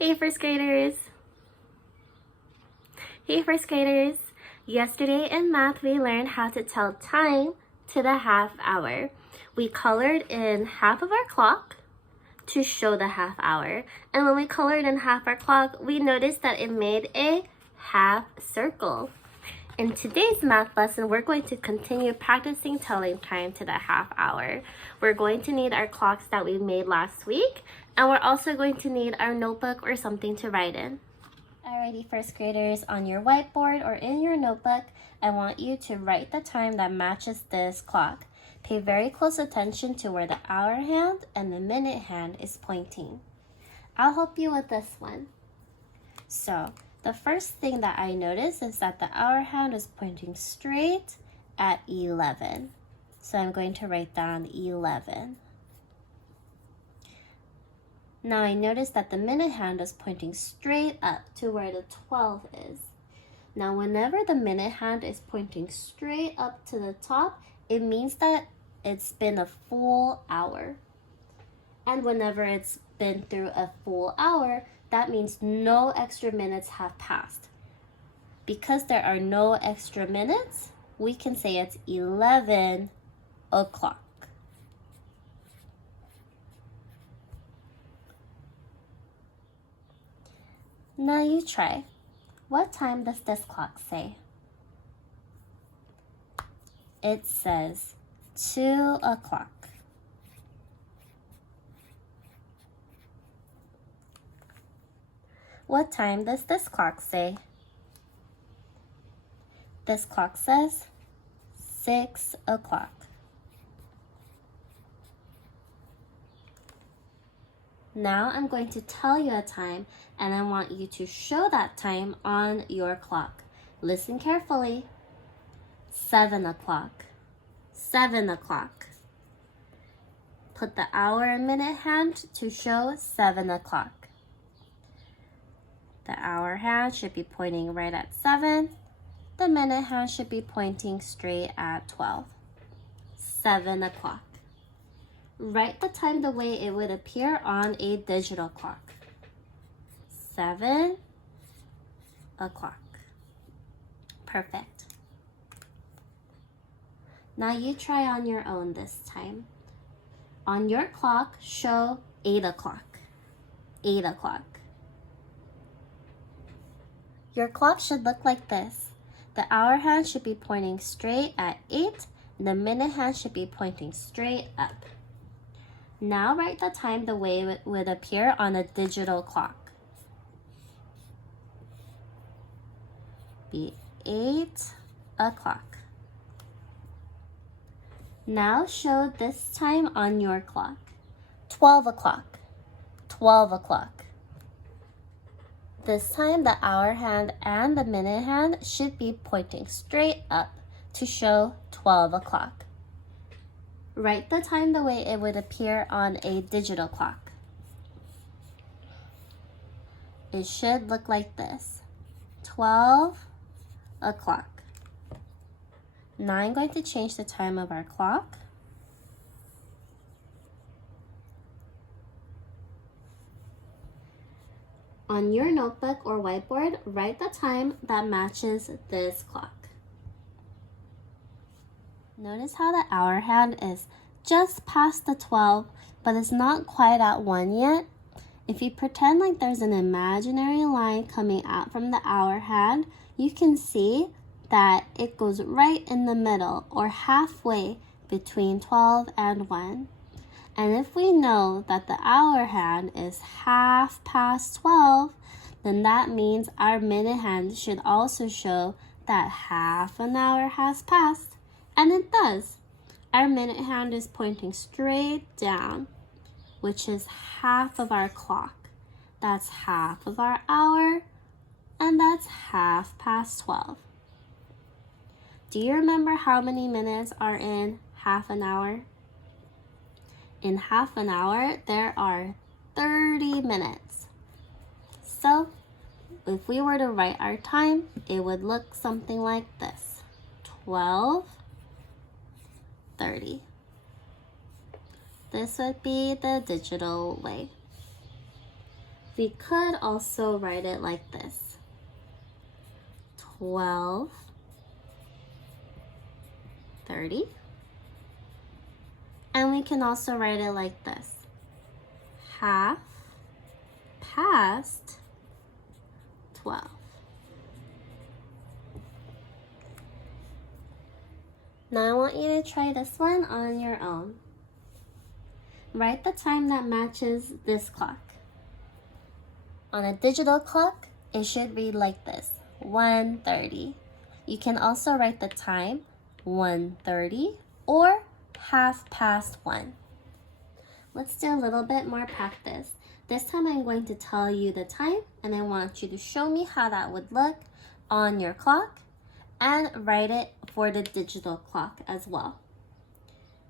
Hey first graders! Hey first graders! Yesterday in math we learned how to tell time to the half hour. We colored in half of our clock to show the half hour. And when we colored in half our clock, we noticed that it made a half circle. In today's math lesson, we're going to continue practicing telling time to the half hour. We're going to need our clocks that we made last week, and we're also going to need our notebook or something to write in. Alrighty, first graders, on your whiteboard or in your notebook, I want you to write the time that matches this clock. Pay very close attention to where the hour hand and the minute hand is pointing. I'll help you with this one. So, the first thing that I notice is that the hour hand is pointing straight at 11. So I'm going to write down 11. Now I notice that the minute hand is pointing straight up to where the 12 is. Now whenever the minute hand is pointing straight up to the top, it means that it's been a full hour. And whenever it's been through a full hour, that means no extra minutes have passed. Because there are no extra minutes, we can say it's 11 o'clock. Now you try. What time does this clock say? It says 2 o'clock. What time does this clock say? This clock says 6 o'clock. Now I'm going to tell you a time, and I want you to show that time on your clock. Listen carefully. 7 o'clock. 7 o'clock. Put the hour and minute hand to show 7 o'clock. The hour hand should be pointing right at 7. The minute hand should be pointing straight at 12. 7 o'clock. Write the time the way it would appear on a digital clock. 7 o'clock. Perfect. Now you try on your own this time. On your clock, show 8 o'clock. 8 o'clock. Your clock should look like this. The hour hand should be pointing straight at 8, and the minute hand should be pointing straight up. Now write the time the way it would appear on a digital clock. Be 8 o'clock. Now show this time on your clock. 12 o'clock. 12 o'clock. This time, the hour hand and the minute hand should be pointing straight up to show 12 o'clock. Write the time the way it would appear on a digital clock. It should look like this. 12 o'clock. Now I'm going to change the time of our clock. On your notebook or whiteboard, write the time that matches this clock. Notice how the hour hand is just past the 12, but it's not quite at 1 yet. If you pretend like there's an imaginary line coming out from the hour hand, you can see that it goes right in the middle or halfway between 12 and 1. And if we know that the hour hand is half past 12, then that means our minute hand should also show that half an hour has passed. And it does. Our minute hand is pointing straight down, which is half of our clock. That's half of our hour, and that's half past 12. Do you remember how many minutes are in half an hour? In half an hour, there are 30 minutes. So, if we were to write our time, it would look something like this. 12:30. This would be the digital way. We could also write it like this. 12:30. And we can also write it like this. 12:30. Now I want you to try this one on your own. Write the time that matches this clock. On a digital clock, it should read like this, 1:30. You can also write the time, 1:30 or 1:30. Let's do a little bit more practice. This time I'm going to tell you the time and I want you to show me how that would look on your clock and write it for the digital clock as well.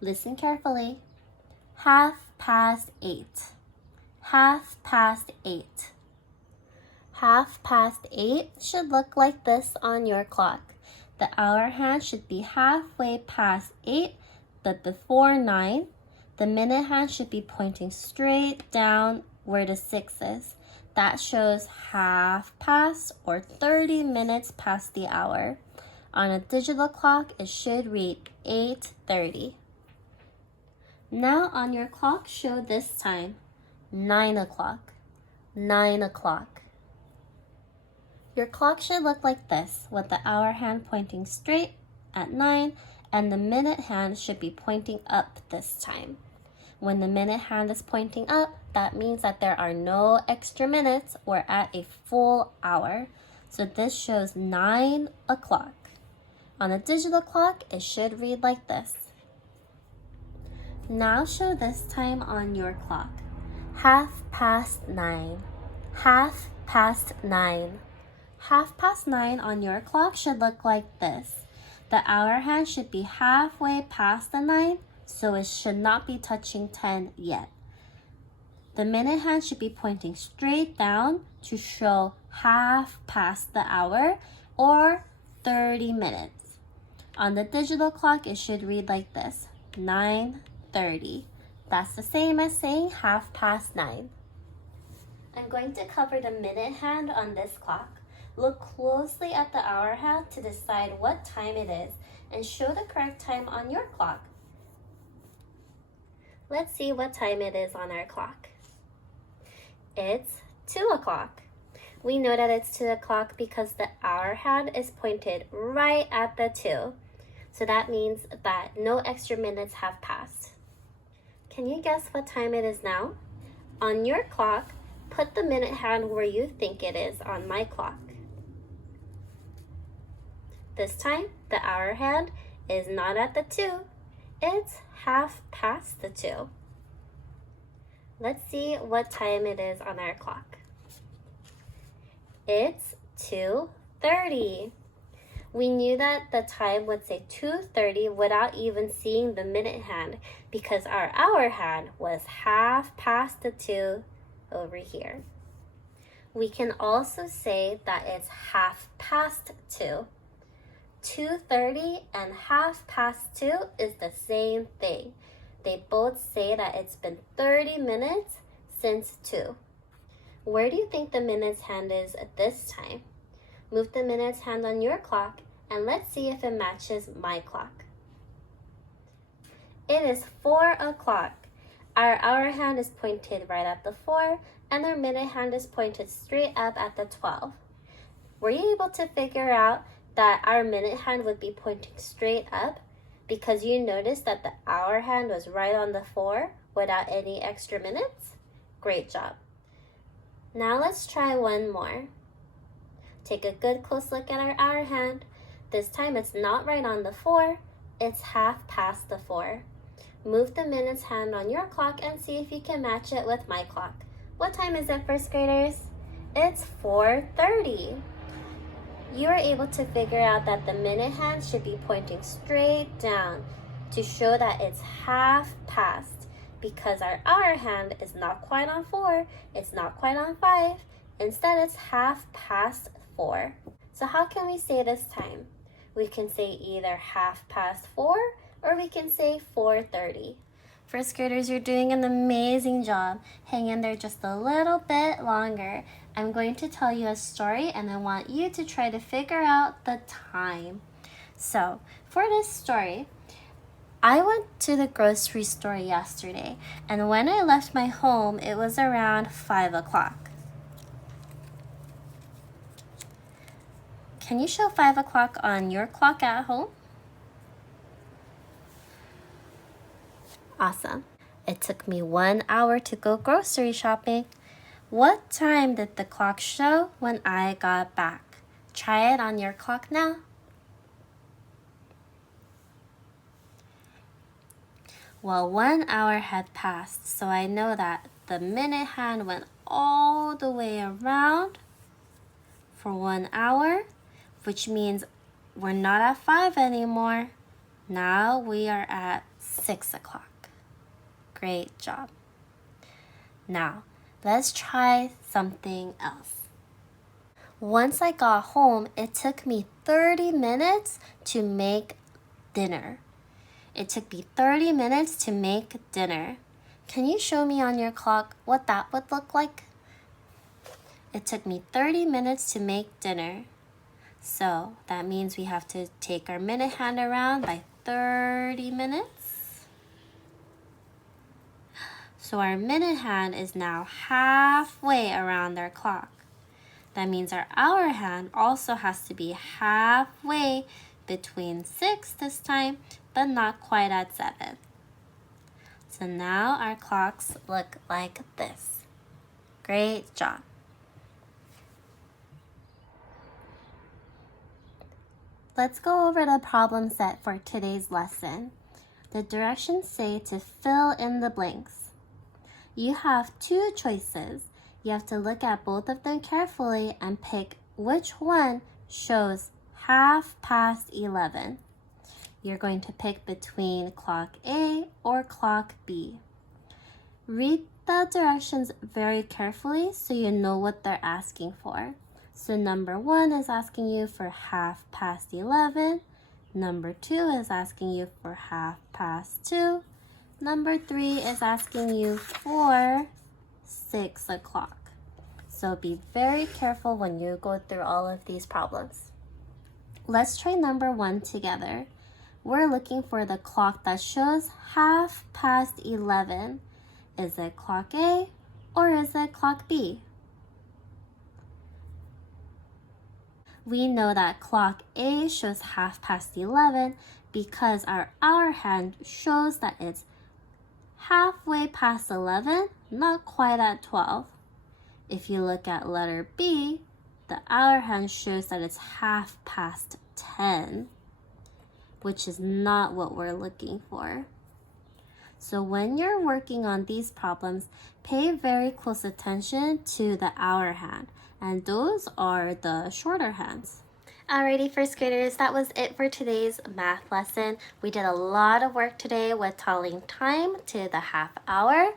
Listen carefully. 8:30. 8:30. 8:30 should look like this on your clock. The hour hand should be halfway past 8, but before 9. The minute hand should be pointing straight down where the 6 is. That shows half past or 30 minutes past the hour. On a digital clock, it should read 8:30. Now on your clock, show this time, 9 o'clock. 9 o'clock. Your clock should look like this, with the hour hand pointing straight at 9, and the minute hand should be pointing up this time. When the minute hand is pointing up, that means that there are no extra minutes. We're at a full hour. So this shows 9 o'clock. On a digital clock, it should read like this. Now show this time on your clock. 9:30. 9:30. 9:30 on your clock should look like this. The hour hand should be halfway past the 9, so it should not be touching 10 yet. The minute hand should be pointing straight down to show half past the hour or 30 minutes. On the digital clock, it should read like this, 9:30. That's the same as saying 9:30. I'm going to cover the minute hand on this clock. Look closely at the hour hand to decide what time it is and show the correct time on your clock. Let's see what time it is on our clock. It's 2 o'clock. We know that it's 2 o'clock because the hour hand is pointed right at the 2. So that means that no extra minutes have passed. Can you guess what time it is now? On your clock, put the minute hand where you think it is on my clock. This time, the hour hand is not at the 2. It's half past the 2. Let's see what time it is on our clock. It's 2:30. We knew that the time would say 2:30 without even seeing the minute hand because our hour hand was half past the 2 over here. We can also say that it's half past 2. 2:30 and half past 2 is the same thing. They both say that it's been 30 minutes since 2. Where do you think the minutes hand is at this time? Move the minutes hand on your clock and let's see if it matches my clock. It is 4 o'clock. Our hour hand is pointed right at the 4 and our minute hand is pointed straight up at the 12. Were you able to figure out that our minute hand would be pointing straight up because you noticed that the hour hand was right on the 4 without any extra minutes? Great job. Now let's try one more. Take a good close look at our hour hand. This time it's not right on the 4, it's half past the 4. Move the minutes hand on your clock and see if you can match it with my clock. What time is it, first graders? It's 4:30. You are able to figure out that the minute hand should be pointing straight down to show that it's half past because our hour hand is not quite on 4, it's not quite on 5, instead it's half past 4. So how can we say this time? We can say either half past 4 or we can say 4:30. First graders, you're doing an amazing job. Hang in there just a little bit longer. I'm going to tell you a story and I want you to try to figure out the time. So, for this story, I went to the grocery store yesterday, and when I left my home, it was around 5 o'clock. Can you show 5 o'clock on your clock at home? Awesome. It took me 1 hour to go grocery shopping. What time did the clock show when I got back? Try it on your clock now. Well, 1 hour had passed, so I know that the minute hand went all the way around for 1 hour, which means we're not at 5 anymore. Now we are at 6 o'clock. Great job. Now, let's try something else. Once I got home, it took me 30 minutes to make dinner. It took me 30 minutes to make dinner. Can you show me on your clock what that would look like? It took me 30 minutes to make dinner. So that means we have to take our minute hand around by 30 minutes. So our minute hand is now halfway around our clock. That means our hour hand also has to be halfway between 6 this time, but not quite at 7. So now our clocks look like this. Great job. Let's go over the problem set for today's lesson. The directions say to fill in the blanks. You have 2 choices. You have to look at both of them carefully and pick which one shows 11:30. You're going to pick between clock A or clock B. Read the directions very carefully so you know what they're asking for. So number 1 is asking you for 11:30. Number 2 is asking you for 2:30. Number 3 is asking you for 6 o'clock. So be very careful when you go through all of these problems. Let's try number 1 together. We're looking for the clock that shows 11:30. Is it clock A or is it clock B? We know that clock A shows 11:30 because our hour hand shows that it's halfway past 11, not quite at 12. If you look at letter B, the hour hand shows that it's 10:30, which is not what we're looking for. So when you're working on these problems, pay very close attention to the hour hand, and those are the shorter hands. Alrighty, first graders, that was it for today's math lesson. We did a lot of work today with telling time to the half hour.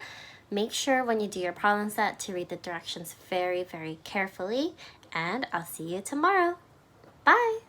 Make sure when you do your problem set to read the directions very, very carefully, and I'll see you tomorrow. Bye!